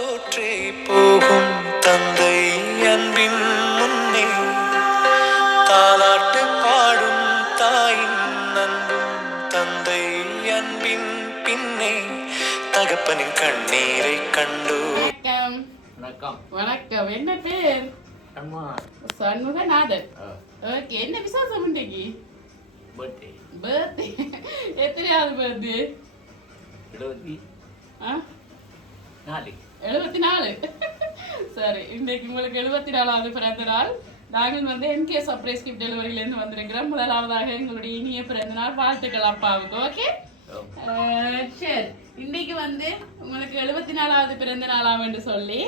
தோற்றே போகும் தந்தை அன்பின் முன்னே தாலாட்டு பாடும் தாயின் அன்பும் தந்தை அன்பின் பின்னே தகப்பனின் கண்ணீரை கண்டு. வணக்கம். வணக்கம். வணக்கம். என்ன பேர்? சண்முகநாதன். ஓகே, என்ன விசேஷம் இன்னைக்கு? பர்த்டே. எத்தனையாவது பர்த்டே? 74. சரி, இன்னைக்கு உங்களுக்கு 74வது பிறந்த நாள். நாங்கள் எம்கே சர்ப்ரைஸ் கிஃப்ட் டெலிவரியிலேருந்து வந்திருக்கிறோம். முதலாவதாக எங்களுடைய இனிய பிறந்த நாள் வாழ்த்துக்கள் அப்பாவுக்கு. ஓகே, சரி. இன்னைக்கு உங்களுக்கு 74வது பிறந்த நாளாம் என்று சொல்லி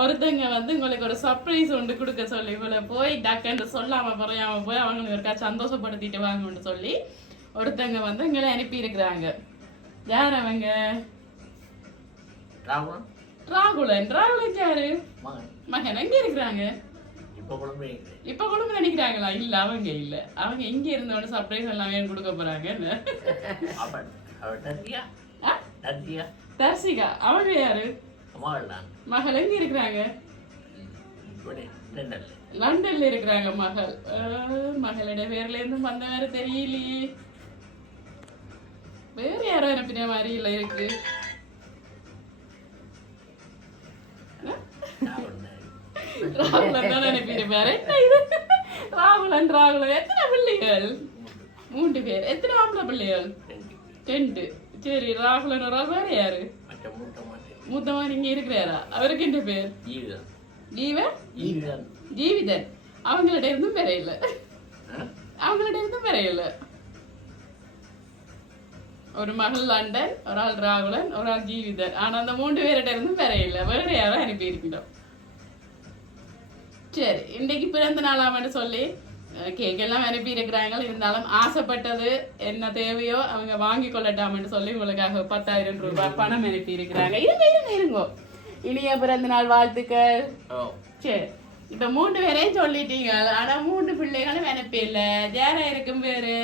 ஒருத்தங்க உங்களுக்கு ஒரு சர்ப்ரைஸ் ஒன்று கொடுக்க சொல்லி இவளை போய் டக்குன்னு சொல்லாம குறையாம போய் அவங்களுக்கு ஒருக்கா சந்தோஷப்படுத்திட்டு வாங்கன்னு சொல்லி ஒருத்தங்க எங்களை அனுப்பி இருக்கிறாங்க. யார் அவங்க? ராகுலன். ராகுலன் யாரு? மகன். எங்க இருக்கிறாங்க? இப்ப குடும்பம் நினைக்கிறாங்களா? இல்ல, அவங்க இல்ல. அவங்க எங்க இருந்தோட சர்ப்ரைஸ் எல்லாம் கொடுக்க போறாங்க. தர்சிகா. அவங்க யாரு? மகள். எங்க இருக்கிறாங்க? லண்டன்ல இருக்கிறாங்க மகள். மகளோட பேர்ல இருந்து வந்த வேற தெரியலையே. வேற யாரோ அனுப்பின மாதிரி இல்ல இருக்கு. ராகுலன் தான் அனுப்பியிருப்பாரு. ராகுலன். எத்தனை பிள்ளைகள்? 3 பேர். எத்தனை ஆம்பளை பிள்ளைகள்? 2. சரி, ராகுலன் ஒரு ஆள். வேற யாரு? மூத்தவன் இங்க இருக்கிறாரா? அவருக்கு என்ன பேர்? ஜீவிதன். அவங்கள்ட்ட இருந்தும் வேற இல்ல. ஒரு மகள் லண்டன், ஒரு ஆள் ராகுலன், ஒரு ஆள் ஜீவிதன். ஆனா அந்த 3 பேர்கிட்ட இருந்தும் வேற இல்ல. வேற யாரோ அனுப்பி இருக்கிறோம். சரி, இன்னைக்கு பிறந்த நாளாமன்னு சொல்லி கேக் எல்லாம் அனுப்பி இருக்கிறாங்க. இருந்தாலும் ஆசைப்பட்டது என்ன தேவையோ அவங்க வாங்கி கொள்ளட்டாமன்னு சொல்லி உங்களுக்காக 10,000 ரூபாய் பணம் அனுப்பி இருக்கிறாங்க. இருங்கோ. இனிய பிறந்த நாள் வாழ்த்துக்கள். சரி, இப்ப 3 பேரையும் சொல்லிட்டீங்க. ஆனா 3 பிள்ளைகளும் அனுப்பி இல்ல. யாரா இருக்கும் பேரு?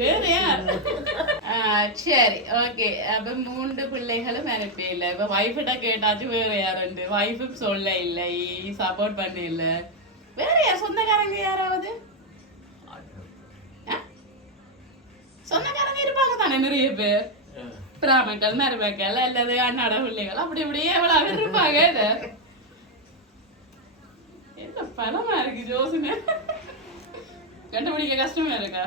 வேற யார்? சரி, ஓகே. அப்ப 3 பிள்ளைகளும் அனுப்பி இல்ல. இப்ப வைஃப்ட கேட்டாச்சு வேற யாருண்டு. வைஃபும் சொல்ல இல்லை, சப்போர்ட் பண்ண இல்ல. வேற யார்? சொந்தக்காரங்க யாராவது? சொந்தக்காரங்க இருப்பாங்க தானே நிறைய பேர். பிராமக்கள், மருமக்கள் அல்லது அண்ணாட பிள்ளைகள் அப்படி இப்படியே எவ்வளவு பேர் இருப்பாங்க. என்ன பணமா இருக்கு ஜோசுங்க. கண்டுபிடிக்க கஷ்டமா இருக்கா?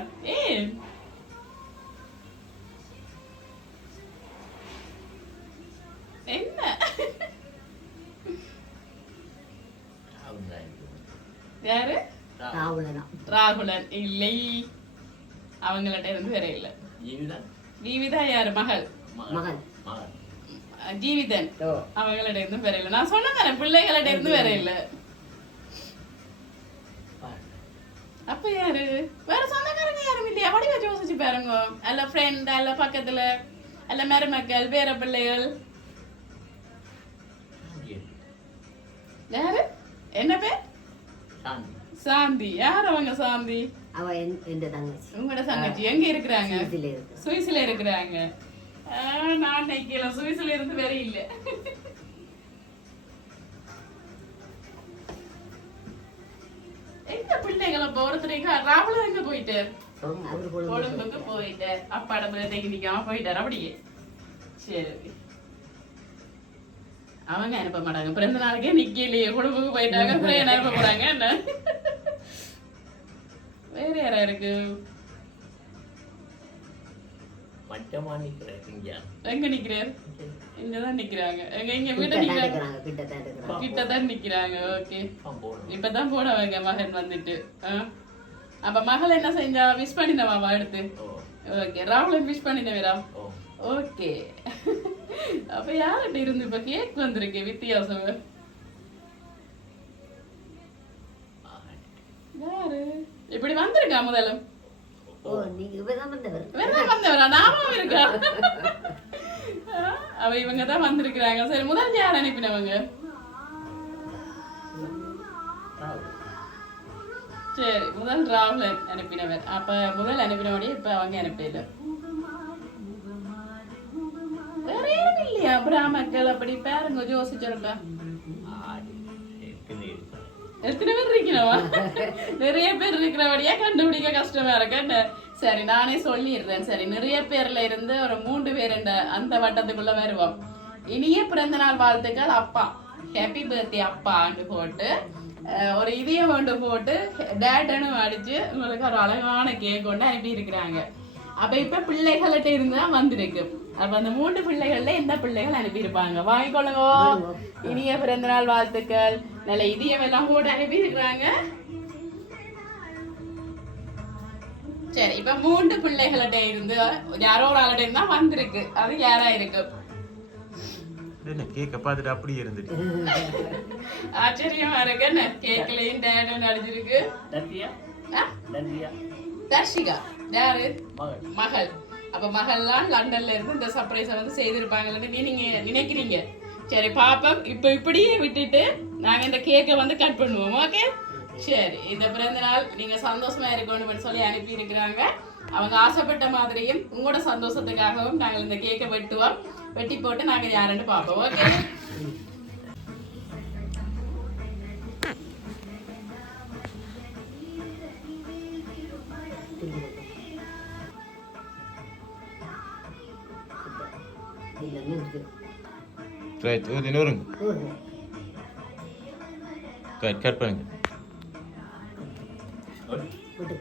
என்ன யாரு? ராகுலன் இல்லை. அவங்கள்ட்ட இருந்து வேற இல்ல. ஜீவிதா யாரு? மகள். ஜீவிதன். அவங்கள்ட்ட இருந்து வேற இல்ல. நான் சொன்னேன் பிள்ளைகள்ட்ட இருந்து வேற இல்ல. அப்ப யாரு? வேற சொந்தக்காரங்க யாரும் இல்லையா? வடிவ யோசிச்சு பாருங்க. அல்ல ஃப்ரெண்ட், அல்ல பக்கத்துல, அல்ல மருமக்கள், வேற பிள்ளைகள். யாரு? என்ன பேர்? சாந்தி. யார் அவங்க? சாந்தி உங்களோட தங்கச்சி. எங்க இருக்கிறாங்க? சுவிஸ்ல இருக்கிறாங்க. நான் நினைக்கல சுவிஸ்ல இருந்து வேற இல்ல. எங்க பிள்ளைகளை ஒருத்தரைக்கு ராகுல எங்க போயிட்டார்? கொழும்புக்கு போயிட்டார். அப்பாட பிள்ளைக்கு நிக்காம போயிட்டார். அப்படியே சரி, அவங்க அனுப்ப மாட்டாங்க. பிறந்த நாளைக்கே நிக்கலையே, கொழும்புக்கு போயிட்டாங்க. அனுப்ப போறாங்க. என்ன வேற யாரா இருக்கு? எங்க நிக்கிறார்? இங்கதான் நிக்கிறாங்க. எங்க வீட்டை நிக்கிறாங்க. கிட்டதான் நிக்கிறாங்க. ஓகே, இப்பதான் போனவங்க மகன் வந்துட்டு. அப்ப மகள் என்ன செஞ்சா? விஷ் பண்ணினவா எடுத்து? ஓகே, ராகுலன் விஷ் பண்ணினவரா? ஓகே. அப்ப யார்கிட்ட இருந்து இப்ப கேக் வந்திருக்கு? வித்தியாசம் யாரு இப்படி வந்திருக்கா? முதல்ல வந்தவரா? நாமும் இருக்கா? அவ இவங்கதான் வந்திருக்கிறாங்க. சரி, முதல் யார் அனுப்பினவங்க? சரி, முதல் ராகுலன் அனுப்பினவர். அப்ப முதல் அனுப்பினவடைய இப்ப அவங்க அனுப்பல. வேற யாரும் இல்லையா பிராமக்கள் அப்படி பாருங்க யோசிச்சிருங்க. எத்தனை பேர் இருக்கிறவா? நிறைய பேர் இருக்கிறபடியா கண்டுபிடிக்க கஷ்டமா இருக்கு. சரி நானே சொல்லிடுறேன். சரி நிறைய பேர்ல இருந்து ஒரு 3 பேர் அந்த வட்டத்துக்குள்ள வருவோம். இனிய பிறந்த நாள் வாழ்த்துக்கள் அப்பா, ஹாப்பி பர்த்டே அப்பான்னு போட்டு ஒரு இதயம் கொண்டு போட்டு டேட்டனு அடிச்சு உங்களுக்கு ஒரு அழகான கேக் கொண்டு அனுப்பி இருக்கிறாங்க. அப்ப இப்ப பிள்ளைகள்கிட்ட இருந்து தான் வந்திருக்கு. அப்ப அந்த 3 பிள்ளைகள்ல எந்த பிள்ளைகள் அனுப்பியிருப்பாங்க? வாங்கிக்கொள்ளுங்க. இனிய பிறந்த நாள் வாழ்த்துக்கள். நல்ல இதயம் எல்லாம் போட்டு அனுப்பி இருக்கிறாங்க. சரி இப்ப 3 பிள்ளைகள்கிட்ட இருந்து யாரோ ஒரு ஆள்கிட்ட இருந்தா வந்திருக்கு. அது யாரா இருக்கு? கேக்க பார்த்துட்டு அப்படியே இருந்துட்டு ஆச்சரியமா இருக்கு. என்ன கேக்லயும் டேடும் அடிச்சிருக்கு. தர்ஷிகா யாரு? மகள். அப்ப மகள்லாம் லண்டன்ல இருந்து இந்த சர்ப்ரைஸை வந்து செய்திருப்பாங்கன்னு நீங்க நினைக்கிறீங்க. சரி பாப்போம். இப்ப இப்படியே விட்டுட்டு நாங்க இந்த கேக்கை வந்து கட் பண்ணுவோம். ஓகே சரி. இந்த பிறந்த நாள் நீங்க சந்தோஷமா இருக்கணும்னு சொல்லி அனுப்பி இருக்கிறாங்க. அவங்க ஆசைப்பட்ட மாதிரியும் உங்களோட சந்தோஷத்துக்காகவும் நாங்கள் இந்த கேக்கை வெட்டுவோம். வெட்டி போட்டு நாங்க யாருன்னு பார்ப்போம். ஓகே ரைட் நூறுங்க கட் பண்ணுங்க.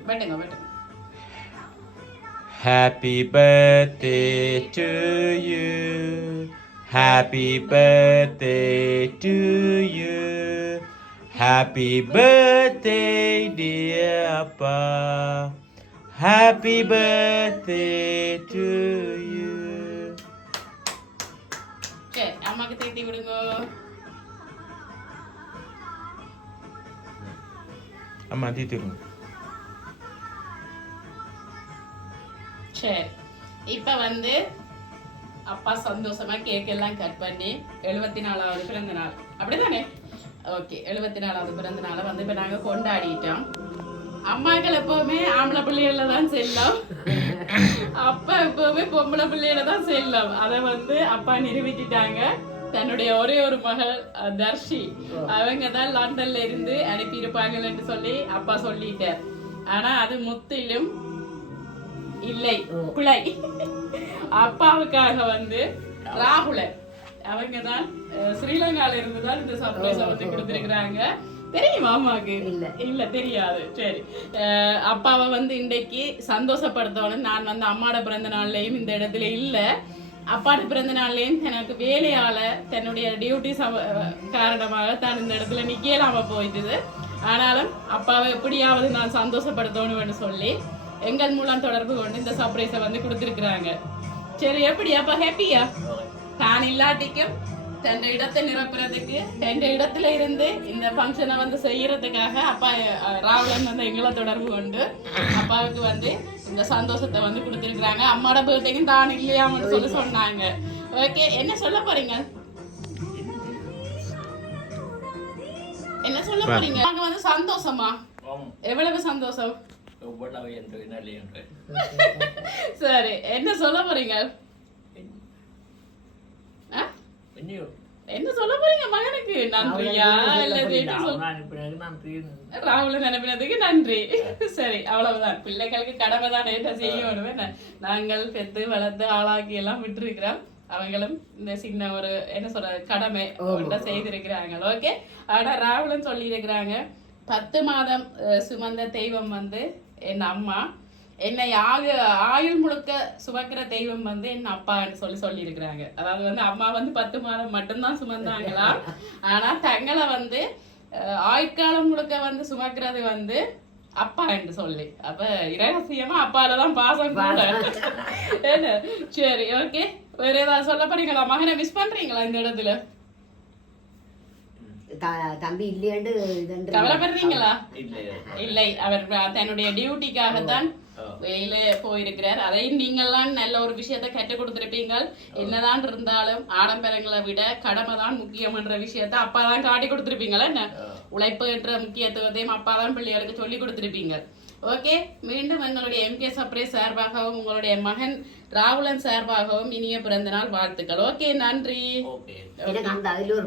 வெட்டுங்க வெட்டுங்க. Happy birthday to you. Happy birthday to you. Happy birthday dear Appa. Happy birthday to you. சரி அம்மாக்கு தேத்தி விடுங்க. அம்மா தீத்துருங்க. சரி இப்ப வந்து அப்பா சந்தோஷமா கேக் எல்லாம் கட் பண்ணி 74வது பிறந்த நாள் அப்படிதானே? ஓகே 74வது பிறந்த நாளை வந்து இப்ப நாங்க கொண்டாடிட்டோம். அம்மாக்கள் எப்பவுமே ஆம்பளை பிள்ளைகள தான் செல்லும், அப்பா எப்பவுமே பொம்பளை பிள்ளைகள தான் செல்லும். அதை வந்து அப்பா நிரூபிச்சிட்டாங்க. தன்னுடைய ஒரே ஒரு மகள் தர்ஷி அவங்க தான் லண்டன்ல இருந்து அனுப்பி இருப்பாங்கன்னு சொல்லி அப்பா சொல்லிட்டார். ஆனா அது முத்திலும் இல்லை குலை. அப்பாவுக்காக வந்து ராகுலர் அவங்க தான் ஸ்ரீலங்கால இருந்து தான் இந்த சர்ப்ரைஸ வந்து கொடுத்திருக்கிறாங்க. தெரியுமா அம்மாக்கு? இல்ல தெரியாது. சரி அப்பாவை வந்து இன்றைக்கு சந்தோஷப்படுத்தணும். நான் வந்து அம்மாவோட பிறந்த நாள்லயும் இந்த இடத்துல இல்ல, அப்பாவோட பிறந்த நாள்லயும் எனக்கு வேலையால தன்னுடைய டியூட்டி காரணமாக தான் இந்த இடத்துல நிக்கலாம போயிட்டுது. ஆனாலும் அப்பாவை எப்படியாவது நான் சந்தோஷப்படுத்தணும்னு சொல்லி எங்கள் மூலம் தொடர்பு கொண்டு இந்த சர்ப்ரைஸை வந்து கொடுத்துருக்குறாங்க. சரி எப்படி அப்பா ஹாப்பியா? தான் இல்லாட்டிக்கும் தன் இடத்தை நிரப்புறதுக்கு தன் இடத்துல இருந்து இந்த ஃபங்க்ஷனை வந்து செய்யறதுக்காக அப்பா ராவலன் வந்து எங்களை தொடர்பு கொண்டு அப்பாவுக்கு வந்து இந்த சந்தோஷத்தை வந்து கொடுத்துருக்குறாங்க. அம்மாவோட பர்த்டேக்கும் தான் இல்லையாமன்னு சொல்லி சொன்னாங்க. ஓகே என்ன சொல்ல போறீங்க? என்ன சொல்ல போறீங்க? நாங்க வந்து சந்தோஷமா? எவ்வளவு சந்தோஷம்? சரி என்ன சொல்ல போறீங்க? என்ன சொல்ல போறீங்க மகனுக்கு? நன்றியா ராகுல அனுப்பினதுக்கு நன்றி. சரி அவ்வளவுதான். பிள்ளைகளுக்கு கடமை தான் என்ன செய்யணும். நாங்கள் பெத்து வளர்த்து ஆளாக்கி எல்லாம் விட்டுருக்கிறோம். அவங்களும் இந்த சின்ன ஒரு என்ன சொல்ற கடமை செய்திருக்கிறாங்க. ஓகே ஆனா ராகுலன் சொல்லி இருக்கிறாங்க 10 மாதம் சுமந்த தெய்வம் வந்து என் அம்மா, என்னை ஆயுள் முழுக்க சுமக்கிற தெய்வம் வந்து என் அப்பான்னு சொல்லி இருக்கிறாங்க. அதாவது வந்து அம்மா வந்து 10 மாதம் மட்டும்தான் சுமந்தாங்களா, ஆனா தங்களை வந்து ஆயுட்காலம் முழுக்க வந்து சுமக்கிறது வந்து அப்பா என்று சொல்லி. அப்ப இரகசியமா அப்பாலதான் பாசம் கூட. என்ன சரி ஓகே வேற ஏதாவது சொல்ல போறீங்களா? மகனை மிஸ் பண்றீங்களா இந்த இடத்துல? தம்பி இல்லையாண்டு கவலைப்படுறீங்களா? இல்லை அவர் தன்னுடைய டியூட்டிக்காகத்தான் வெளியில போயிருக்கிறார். அதையும் நீங்கெல்லாம் நல்ல ஒரு விஷயத்த கற்றுக் கொடுத்திருப்பீங்க. என்னதான் இருந்தாலும் ஆடம்பரங்களை விட கடமை தான் முக்கியம் என்ற விஷயத்த அப்பாதான் காட்டி கொடுத்திருப்பீங்களா? என்ன உழைப்பு என்ற முக்கியத்துவத்தையும் அப்பாதான் பிள்ளைகளுக்கு சொல்லி கொடுத்திருப்பீங்க. ஓகே, மீண்டும் எங்களுடைய எம்கே சர்ப்ரைஸ் சார்பாகவும் உங்களுடைய மகன் ராகுலன் சார்பாகவும் இனிய பிறந்த நாள் வாழ்த்துக்கள். ஓகே, நன்றி. ஓகே எனக்கு அந்த அதில் ஒரு